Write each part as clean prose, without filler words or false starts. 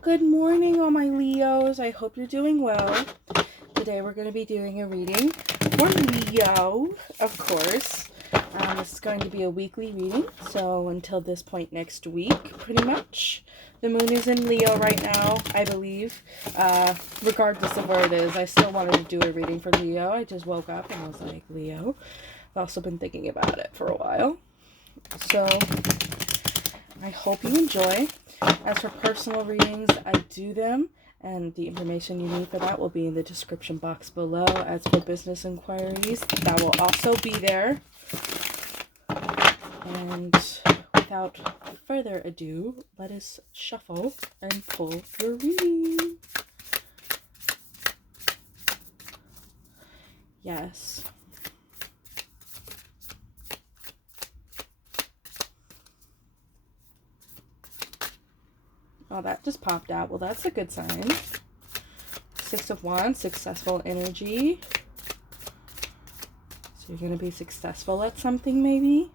Good morning, all my Leos. I hope you're doing well. Today we're going to be doing a reading for Leo, of course. This is going to be a weekly reading, so until this point next week, pretty much. The moon is in Leo right now, I believe. Regardless of where it is, I still wanted to do a reading for Leo. I just woke up and I was like, Leo. I've also been thinking about it for a while. So I hope you enjoy. As for personal readings, I do them, and the information you need for that will be in the description box below. As for business inquiries, that will also be there. And without further ado, let us shuffle and pull your reading. Yes. Oh, that just popped out. Well, that's a good sign. Six of Wands, successful energy. So you're going to be successful at something, maybe.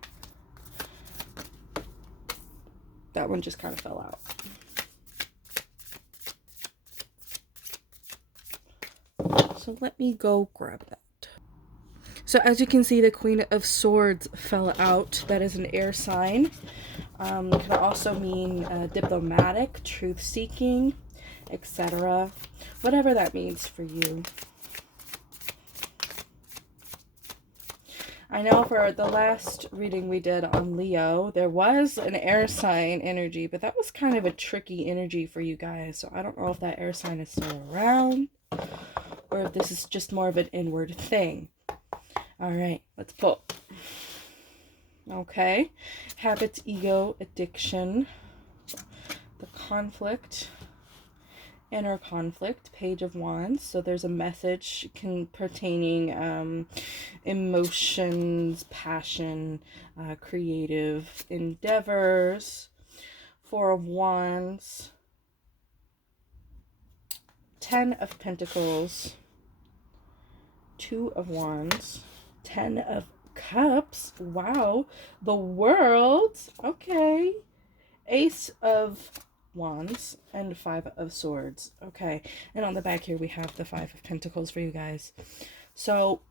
That one just kind of fell out. So let me go grab that. So as you can see, the Queen of Swords fell out. That is an air sign. Could also mean diplomatic, truth-seeking, etc. Whatever that means for you. I know for the last reading we did on Leo, there was an air sign energy, but that was kind of a tricky energy for you guys. So I don't know if that air sign is still around or if this is just more of an inward thing. All right, let's pull. Okay, habits, ego, addiction, the conflict, inner conflict, Page of Wands. So there's a message pertaining emotions, passion, creative endeavors. Four of Wands, 10 of Pentacles, Two of Wands, 10 of Cups. Wow. The World. Okay. Ace of Wands and Five of Swords. Okay. And on the back here we have the Five of Pentacles for you guys. So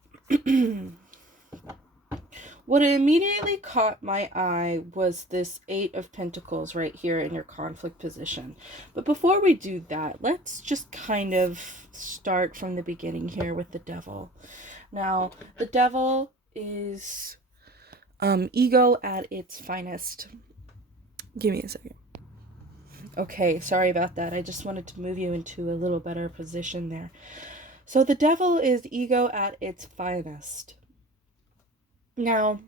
what immediately caught my eye was this Eight of Pentacles right here in your conflict position. But before we do that, let's just kind of start from the beginning here with the Devil. Now, the Devil is ego at its finest. Give me a second. Okay, sorry about that. I just wanted to move you into a little better position there. So the Devil is ego at its finest. Now,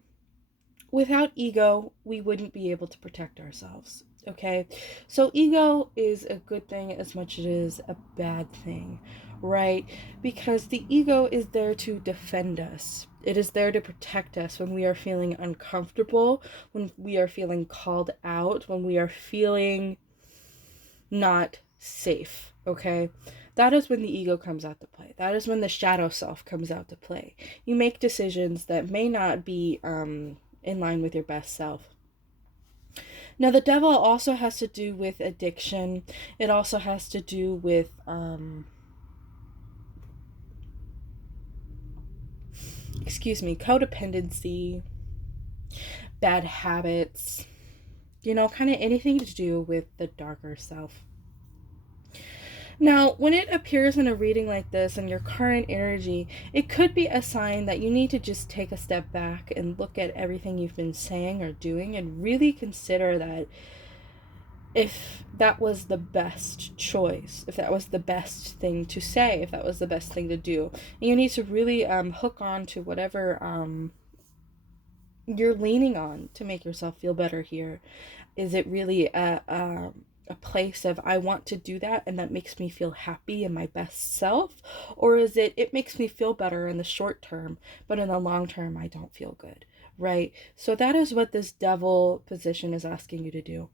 without ego, we wouldn't be able to protect ourselves. Okay, so ego is a good thing as much as it is a bad thing, right? Because the ego is there to defend us. It is there to protect us when we are feeling uncomfortable, when we are feeling called out, when we are feeling not safe. Okay, that is when the ego comes out to play. That is when the shadow self comes out to play. You make decisions that may not be in line with your best self. Now, the Devil also has to do with addiction. It also has to do with codependency, bad habits, kind of anything to do with the darker self. Now, when it appears in a reading like this in your current energy, it could be a sign that you need to just take a step back and look at everything you've been saying or doing and really consider that if that was the best choice, if that was the best thing to say, if that was the best thing to do. And you need to really hook on to whatever you're leaning on to make yourself feel better here. Is it really a place of I want to do that and that makes me feel happy in my best self? Or is it makes me feel better in the short term, but in the long term I don't feel good, right? So that is what this Devil position is asking you to do.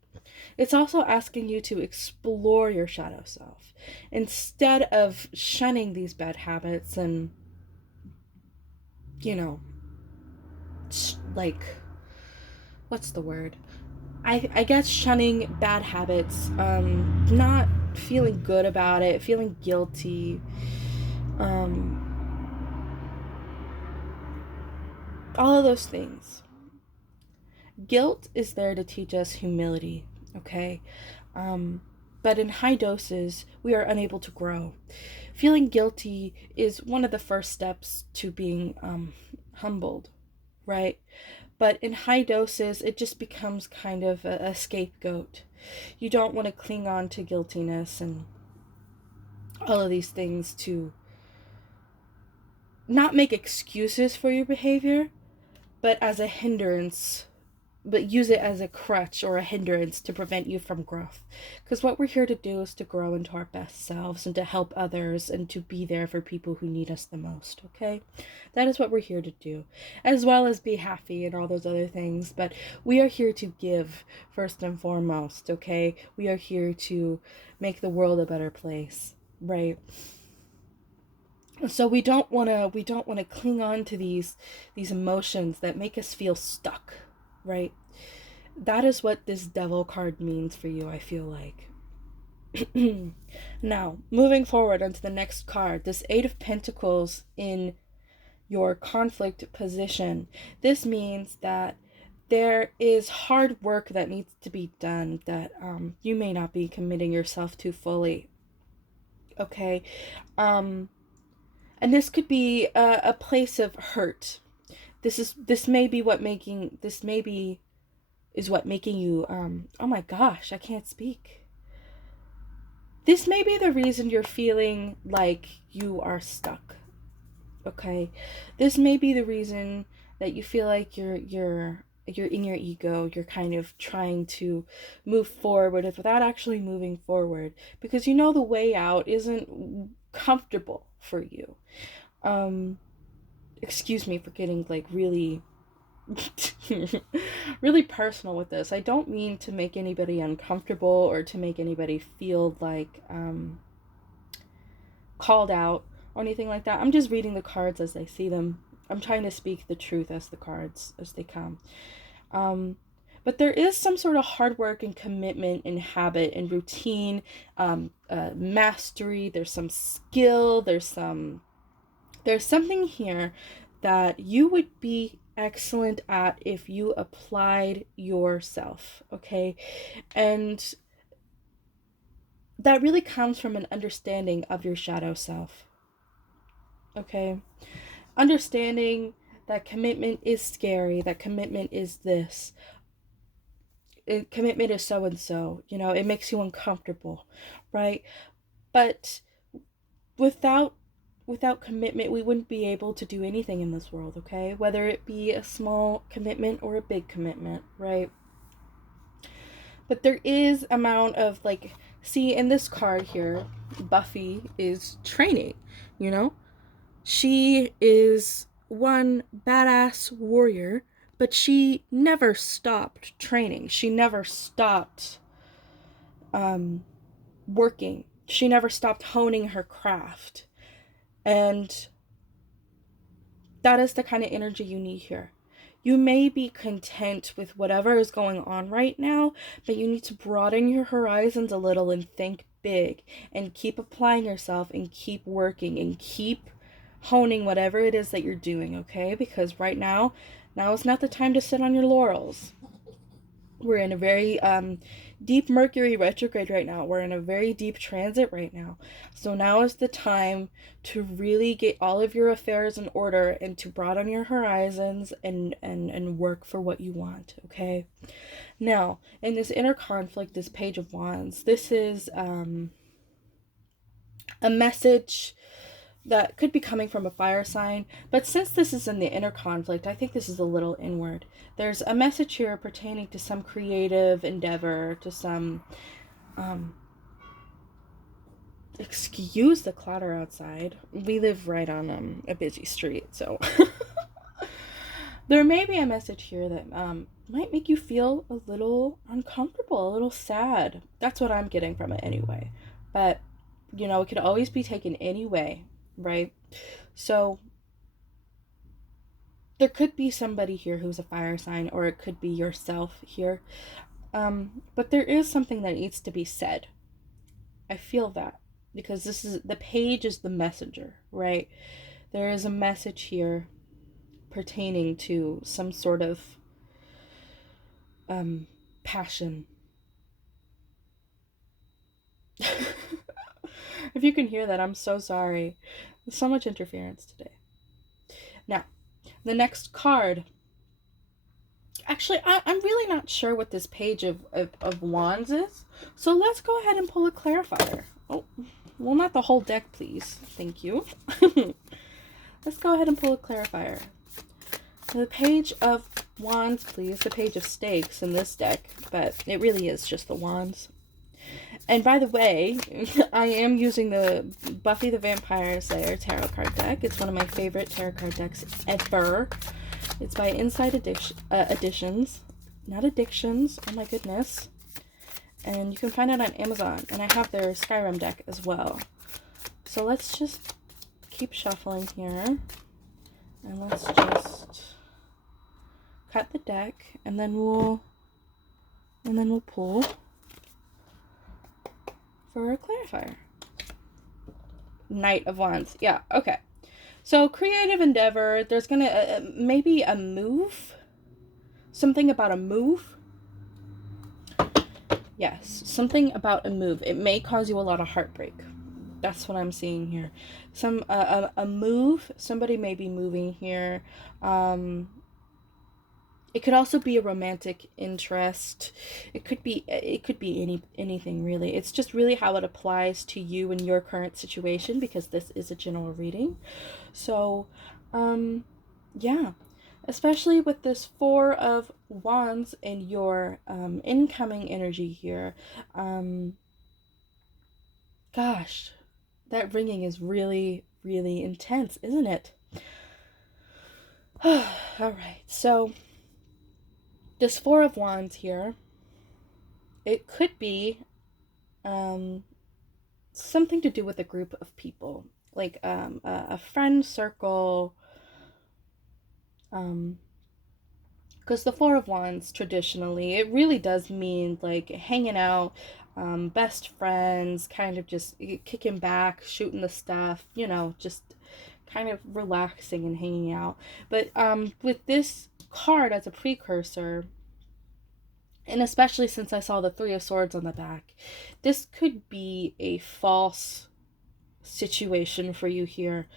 It's also asking you to explore your shadow self. Instead of shunning these bad habits and, like, what's the word? I guess shunning bad habits, not feeling good about it, feeling guilty. All of those things. Guilt is there to teach us humility, okay? But in high doses, we are unable to grow. Feeling guilty is one of the first steps to being humbled, right? But in high doses, it just becomes kind of a scapegoat. You don't want to cling on to guiltiness and all of these things to not make excuses for your behavior, but as a hindrance, but use it as a crutch or a hindrance to prevent you from growth. Because what we're here to do is to grow into our best selves and to help others and to be there for people who need us the most, okay? That is what we're here to do, as well as be happy and all those other things. But we are here to give first and foremost, okay? We are here to make the world a better place, right? So we don't want to cling on to these emotions that make us feel stuck, right? That is what this devil card means for you, I feel like. Now, moving forward onto the next card, this Eight of Pentacles in your conflict position. This means that there is hard work that needs to be done that you may not be committing yourself to fully. Okay? And this could be a place of hurt. This may be what making you oh my gosh, I can't speak. This may be the reason you're feeling like you are stuck. Okay? This may be the reason that you feel like you're in your ego. You're kind of trying to move forward without actually moving forward, because you know the way out isn't comfortable for you. Excuse me for getting like really really personal with this. I don't mean to make anybody uncomfortable or to make anybody feel like called out or anything like that. I'm just reading the cards as I see them. I'm trying to speak the truth as the cards as they come. But there is some sort of hard work and commitment and habit and routine, mastery. There's some skill. There's something here that you would be excellent at if you applied yourself, okay? And that really comes from an understanding of your shadow self, okay? Understanding that commitment is scary, that commitment is this. Commitment is so and so, you know, it makes you uncomfortable, right? But without commitment, we wouldn't be able to do anything in this world, okay? Whether it be a small commitment or a big commitment, right? But there is amount of like, see in this card here, Buffy is training, you know? She is one badass warrior, but she never stopped training. She never stopped working. She never stopped honing her craft. And that is the kind of energy you need here. You may be content with whatever is going on right now, but you need to broaden your horizons a little and think big and keep applying yourself and keep working and keep honing whatever it is that you're doing, okay? Because right now is not the time to sit on your laurels. We're in a very deep Mercury retrograde right now. We're in a very deep transit right now. So now is the time to really get all of your affairs in order and to broaden your horizons and work for what you want, okay? Now, in this inner conflict, this Page of Wands, this is a message that could be coming from a fire sign, but since this is in the inner conflict, I think this is a little inward. There's a message here pertaining to some creative endeavor, to some excuse the clatter outside. We live right on a busy street, so there may be a message here that might make you feel a little uncomfortable, a little sad. That's what I'm getting from it anyway. But you know, it could always be taken any way, right? So there could be somebody here who's a fire sign, or it could be yourself here. But there is something that needs to be said. I feel that, because this is, the page is the messenger, right? There is a message here pertaining to some sort of passion. If you can hear that, I'm so sorry. There's so much interference today. Now, the next card. Actually, I'm really not sure what this page of wands is. So let's go ahead and pull a clarifier. Oh, well, not the whole deck, please. Thank you. Let's go ahead and pull a clarifier. The page of wands, please. The page of stakes in this deck, but it really is just the wands. And by the way, I am using the Buffy the Vampire Slayer tarot card deck. It's one of my favorite tarot card decks ever. It's by Inside Editions, not Addictions. Oh my goodness. And you can find it on Amazon. And I have their Skyrim deck as well. So let's just keep shuffling here. And let's just cut the deck, and then we'll pull for a clarifier. Knight of Wands. Yeah, okay. So creative endeavor, there's gonna maybe a move. Something about a move. Yes, something about a move. It may cause you a lot of heartbreak. That's what I'm seeing here. A move. Somebody may be moving here. It could also be a romantic interest. It could be anything really. It's just really how it applies to you in your current situation, because this is a general reading. So, yeah. Especially with this Four of Wands in your incoming energy here. Gosh, that ringing is really, really intense, isn't it? All right, so this Four of Wands here, it could be something to do with a group of people, like a friend circle, because the Four of Wands, traditionally, it really does mean like hanging out, best friends, kind of just kicking back, shooting the stuff, you know, just kind of relaxing and hanging out. But with this card as a precursor, and especially since I saw the Three of Swords on the back, this could be a false situation for you here.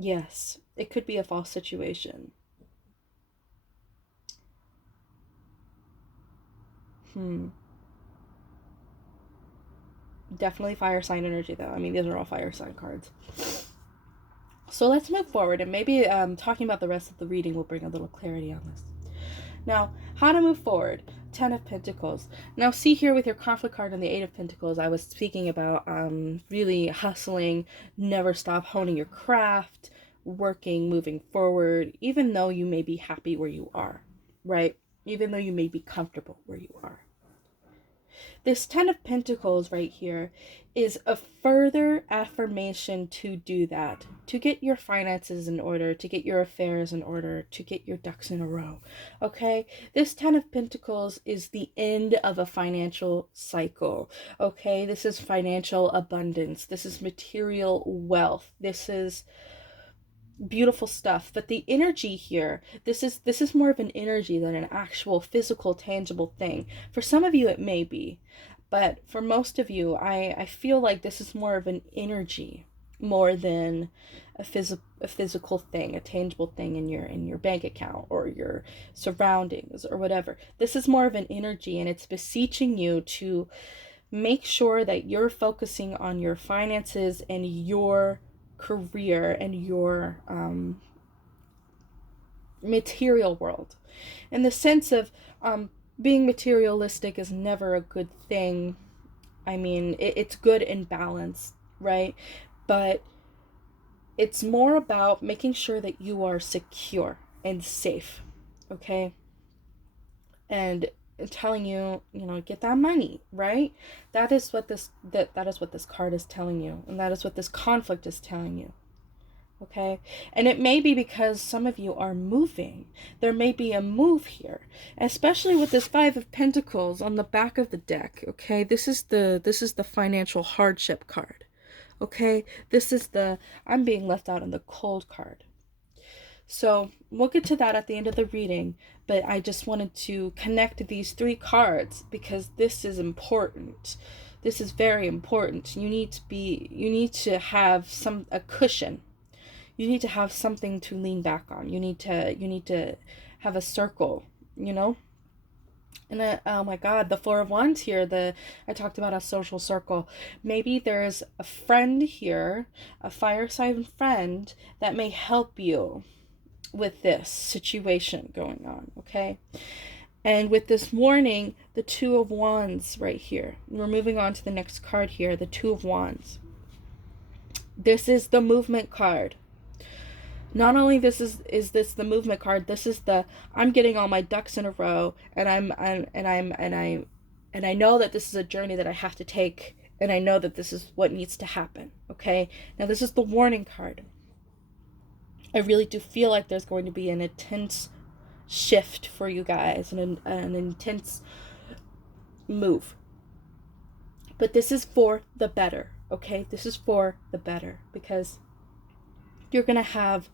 Yes, it could be a false situation. Definitely fire sign energy, though. I mean, these are all fire sign cards. So let's move forward, and maybe talking about the rest of the reading will bring a little clarity on this. Now, how to move forward. Ten of Pentacles. Now, see here with your conflict card and the Eight of Pentacles, I was speaking about really hustling, never stop honing your craft, working, moving forward, even though you may be happy where you are, right? Even though you may be comfortable where you are. This Ten of Pentacles right here is a further affirmation to do that, to get your finances in order, to get your affairs in order, to get your ducks in a row, okay? This Ten of Pentacles is the end of a financial cycle, okay? This is financial abundance. This is material wealth. This is beautiful stuff. But the energy here, this is more of an energy than an actual physical tangible thing. For some of you it may be, but for most of you, I feel like this is more of an energy more than a physical thing, a tangible thing in your bank account or your surroundings or whatever. This is more of an energy, and it's beseeching you to make sure that you're focusing on your finances and your career and your material world, in the sense of being materialistic is never a good thing. I mean, it's good in balance, right? But it's more about making sure that you are secure and safe, okay? And telling you, you know, get that money, right? That is what this that is what this card is telling you, and that is what this conflict is telling you. Okay, and it may be because some of you are moving. There may be a move here, especially with this Five of Pentacles on the back of the deck. Okay, this is the financial hardship card. Okay, this is the I'm being left out in the cold card. So we'll get to that at the end of the reading, but I just wanted to connect these three cards because this is important. This is very important. You need to have a cushion. You need to have something to lean back on. You need to have a circle, you know? And oh my God, the Four of Wands here, I talked about a social circle. Maybe there's a friend here, a fire sign friend that may help you with this situation going on, okay? And with this warning, the Two of Wands right here. We're moving on to the next card here, the Two of Wands. This is the movement card. Not only is this the movement card, this is the I'm getting all my ducks in a row, and I know that this is a journey that I have to take, and I know that this is what needs to happen, okay? Now this is the warning card. I really do feel like there's going to be an intense shift for you guys, an intense move. But this is for the better, okay? This is for the better, because you're going to have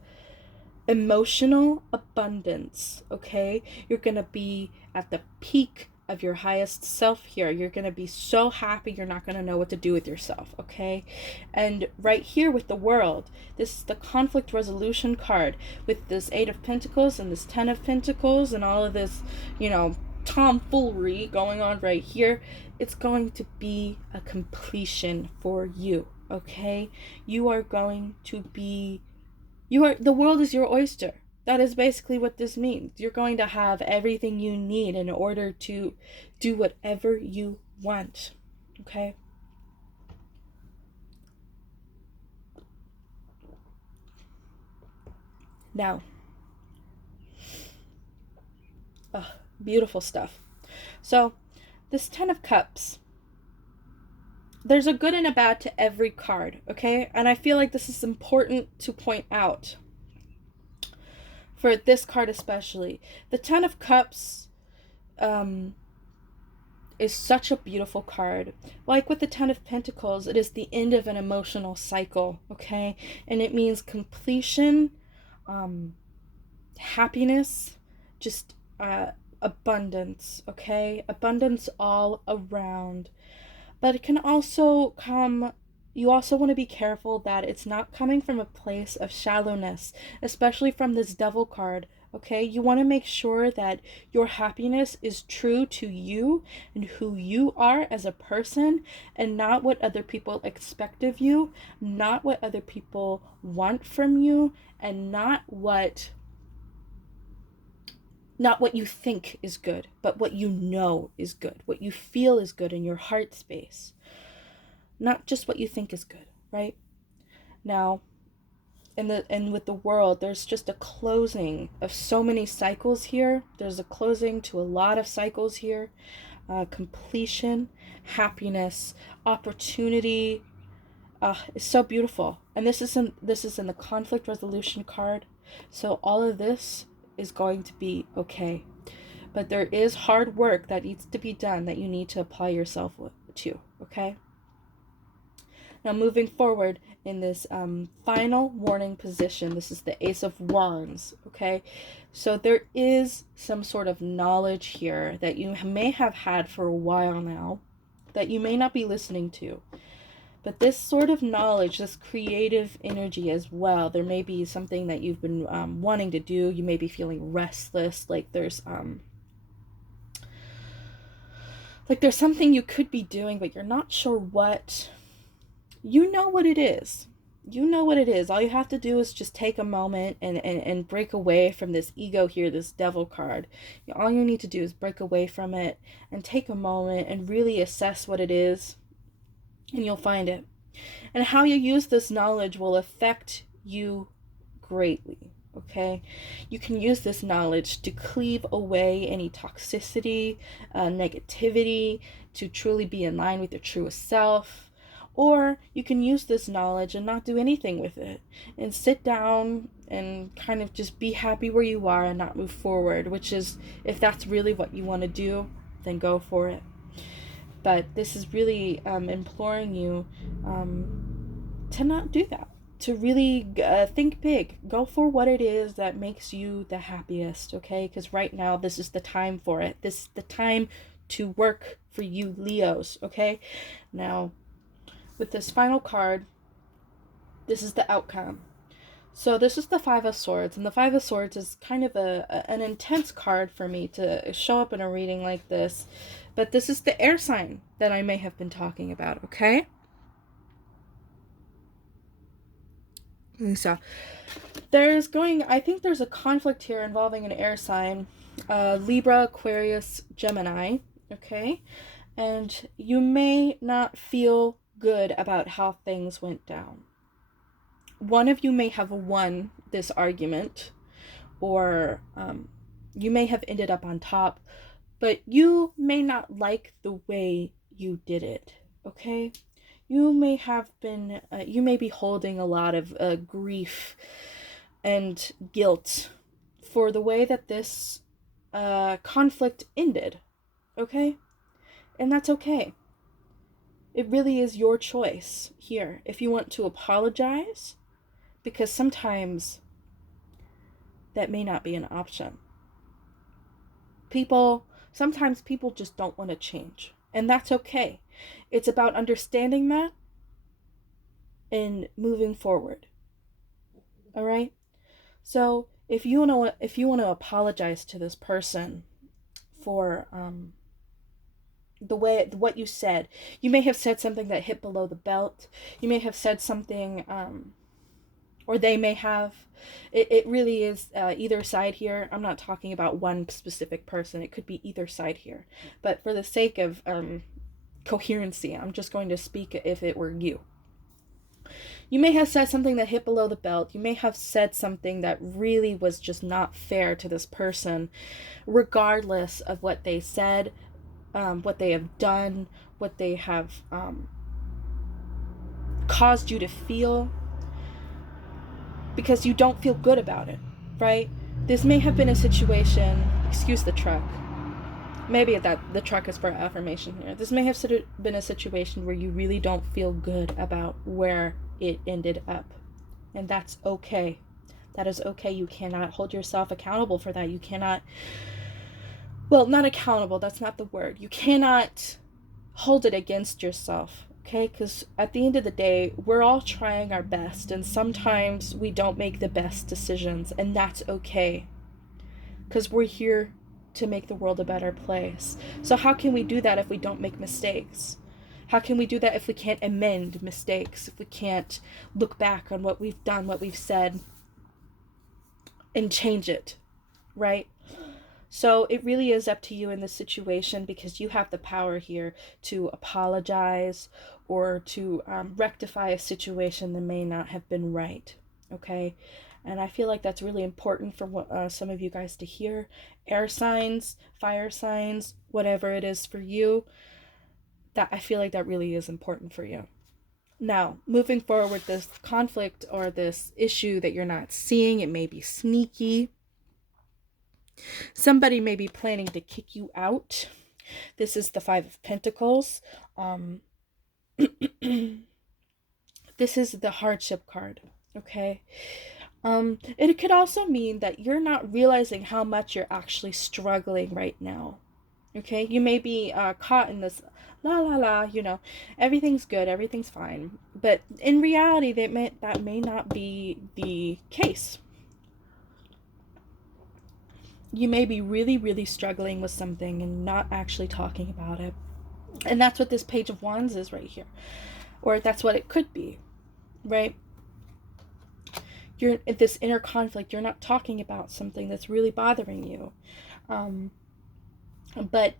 emotional abundance, okay? You're going to be at the peak of your highest self here. You're going to be so happy you're not going to know what to do with yourself, okay? And right here with the World, this is the conflict resolution card with this Eight of Pentacles and this Ten of Pentacles and all of this, tomfoolery going on right here. It's going to be a completion for you, okay? You are going to be the world is your oyster. That is basically what this means. You're going to have everything you need in order to do whatever you want. Okay? Now, beautiful stuff. So, this Ten of Cups, there's a good and a bad to every card, okay? And I feel like this is important to point out for this card especially. The Ten of Cups is such a beautiful card. Like with the Ten of Pentacles, it is the end of an emotional cycle, okay? And it means completion, happiness, just abundance, okay? Abundance all around. But it can also come, you also want to be careful that it's not coming from a place of shallowness, especially from this Devil card, okay? You want to make sure that your happiness is true to you and who you are as a person, and not what other people expect of you, not what other people want from you, and not what you think is good, but what you know is good, what you feel is good in your heart space. Not just what you think is good, right? Now, and with the World, there's just a closing of so many cycles here. There's a closing to a lot of cycles here. Completion, happiness, opportunity. It's so beautiful. And this is in the conflict resolution card. So all of this is going to be okay. But there is hard work that needs to be done that you need to apply yourself to, okay? Now moving forward in this final warning position, this is the Ace of Wands, okay? So there is some sort of knowledge here that you may have had for a while now that you may not be listening to. But this sort of knowledge, this creative energy as well, there may be something that you've been wanting to do. You may be feeling restless, like there's something you could be doing, but you're not sure what. You know what it is. You know what it is. All you have to do is just take a moment and break away from this ego here, this Devil card. All you need to do is break away from it and take a moment and really assess what it is. And you'll find it. And how you use this knowledge will affect you greatly, okay? You can use this knowledge to cleave away any toxicity, negativity, to truly be in line with your truest self, Or you can use this knowledge and not do anything with it and sit down and kind of just be happy where you are and not move forward, which is, if that's really what you want to do, then go for it. But this is really imploring you to not do that, to really think big. Go for what it is that makes you the happiest, okay? Because right now, this is the time for it. This is the time to work for you, Leos, okay? Now, with this final card, this is the outcome. So this is the Five of Swords, and the Five of Swords is kind of an intense card for me to show up in a reading like this. But this is the air sign that I may have been talking about, okay? So I think there's a conflict here involving an air sign, Libra, Aquarius, Gemini, okay? And you may not feel good about how things went down. One of you may have won this argument, or you may have ended up on top, but you may not like the way you did it, okay? You may be holding a lot of grief and guilt for the way that this conflict ended, okay? And that's okay. It really is your choice here. If you want to apologize, because sometimes that may not be an option. Sometimes people just don't want to change, and that's okay. It's about understanding that and moving forward. All right? So, if you want to apologize to this person for what you said, you may have said something that hit below the belt. You may have said something or they may have. It really is either side here. I'm not talking about one specific person. It could be either side here. But for the sake of coherency, I'm just going to speak if it were you. You may have said something that hit below the belt. You may have said something that really was just not fair to this person, regardless of what they said, what they have done, what they have caused you to feel, because you don't feel good about it, right? This may have been a situation, excuse the truck, maybe that the truck is for affirmation here. This may have been a situation where you really don't feel good about where it ended up. And that's okay. That is okay. You cannot hold yourself accountable for that. You cannot, well, not accountable, that's not the word. You cannot hold it against yourself. Okay, because at the end of the day, we're all trying our best, and sometimes we don't make the best decisions, and that's okay. Because we're here to make the world a better place. So how can we do that if we don't make mistakes? How can we do that if we can't amend mistakes, if we can't look back on what we've done, what we've said, and change it, right? So it really is up to you in this situation, because you have the power here to apologize or to rectify a situation that may not have been right, okay? And I feel like that's really important for some of you guys to hear. Air signs, fire signs, whatever it is for you, that I feel like that really is important for you. Now, moving forward, this conflict or this issue that you're not seeing, it may be sneaky. Somebody may be planning to kick you out. This is the Five of Pentacles. This is the hardship card, okay? It could also mean that you're not realizing how much you're actually struggling right now, okay? You may be caught in this la la la, everything's good, everything's fine. But in reality, that may not be the case. You may be really, really struggling with something and not actually talking about it. And that's what this Page of Wands is right here. Or that's what it could be, right? You're in this inner conflict. You're not talking about something that's really bothering you. But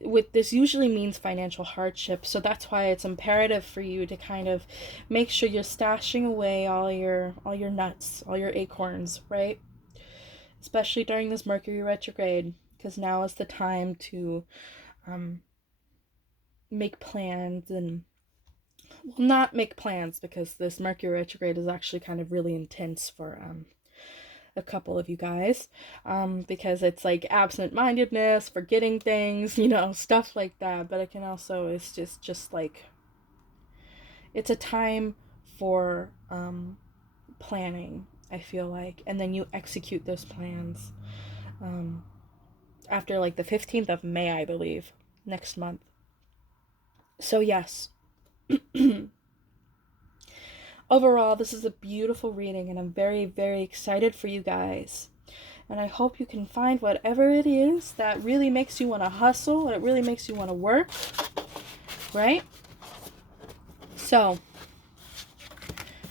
with this usually means financial hardship. So that's why it's imperative for you to kind of make sure you're stashing away all your nuts, all your acorns, right? Especially during this Mercury retrograde, because now is the time to make plans and will not make plans, because this Mercury retrograde is actually kind of really intense for a couple of you guys, because it's like absent-mindedness, forgetting things, stuff like that. But it can also, it's just like, it's a time for planning, I feel like, and then you execute those plans after like the 15th of May, I believe, next month. So yes. Overall, this is a beautiful reading, and I'm very, very excited for you guys. And I hope you can find whatever it is that really makes you want to hustle, that really makes you want to work, right? So,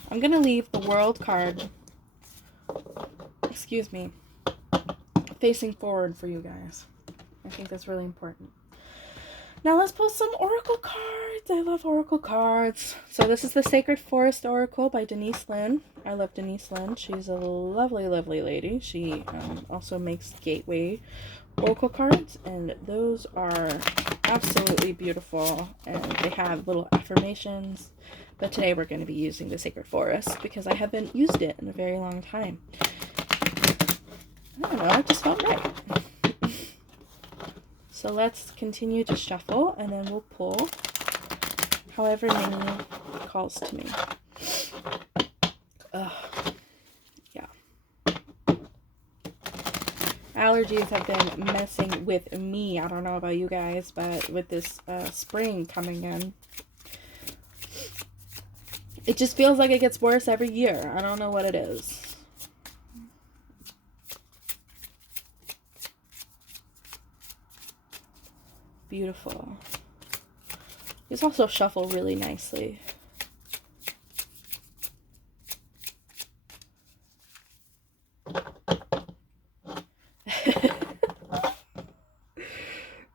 I'm going to leave the World card, facing forward for you guys. I think that's really important. Now let's pull some oracle cards. I love oracle cards. So this is the Sacred Forest Oracle by Denise Linn. I love Denise Linn. She's a lovely, lovely lady. She also makes Gateway oracle cards, and those are absolutely beautiful, and they have little affirmations. But today we're going to be using the Sacred Forest because I haven't used it in a very long time. I don't know, it just felt right. So let's continue to shuffle, and then we'll pull however many calls to me. Yeah. Allergies have been messing with me. I don't know about you guys, but with this spring coming in, it just feels like it gets worse every year. I don't know what it is. Beautiful. These also shuffle really nicely.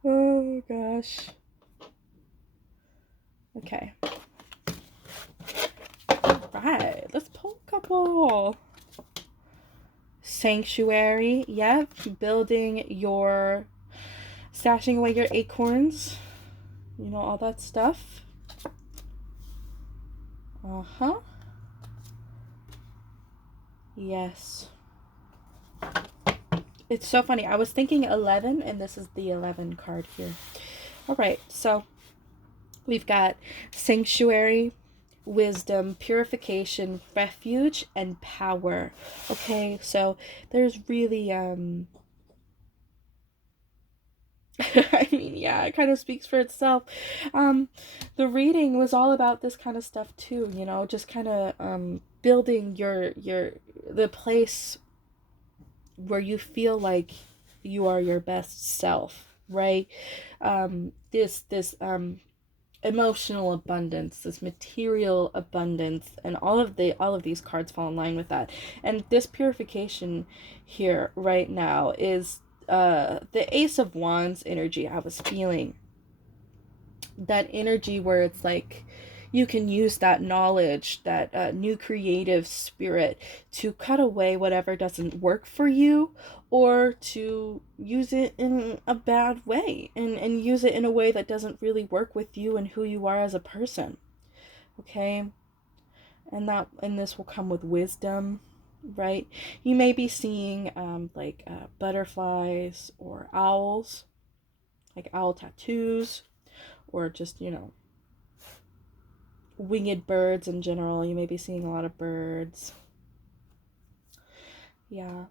Oh gosh. Okay. Alright, let's pull a couple. Sanctuary. Yep, building your, stashing away your acorns. All that stuff. Uh-huh. Yes. It's so funny. I was thinking 11, and this is the 11 card here. All right, so we've got Sanctuary, Wisdom, Purification, Refuge, and Power. Okay, so there's really, I mean, yeah, it kind of speaks for itself. The reading was all about this kind of stuff too, just kind of building the place where you feel like you are your best self, right? This emotional abundance, this material abundance, and all of these cards fall in line with that. And this purification here right now is the Ace of Wands energy. I was feeling that energy where it's like you can use that knowledge, that new creative spirit, to cut away whatever doesn't work for you, or to use it in a bad way, and use it in a way that doesn't really work with you and who you are as a person. Okay? And this will come with wisdom, right? You may be seeing butterflies or owls, like owl tattoos, or just, winged birds in general. You may be seeing a lot of birds. Yeah.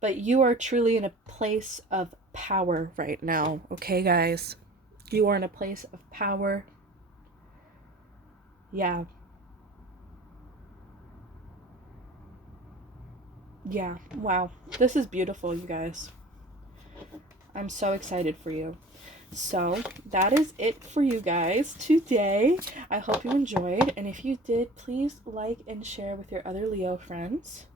But you are truly in a place of power right now, okay, guys? You are in a place of power. Yeah. Yeah. Wow. This is beautiful, you guys. I'm so excited for you. So that is it for you guys today. I hope you enjoyed, and if you did, please like and share with your other Leo friends.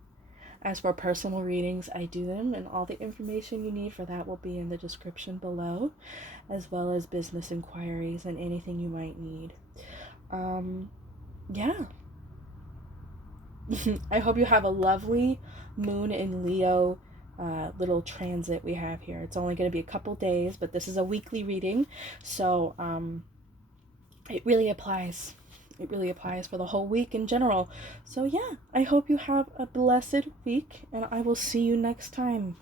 As for personal readings, I do them, and all the information you need for that will be in the description below, as well as business inquiries and anything you might need. Yeah. I hope you have a lovely moon in Leo little transit we have here. It's only going to be a couple days, but this is a weekly reading, so it really applies. it really applies for the whole week in general. So yeah, I hope you have a blessed week, and I will see you next time.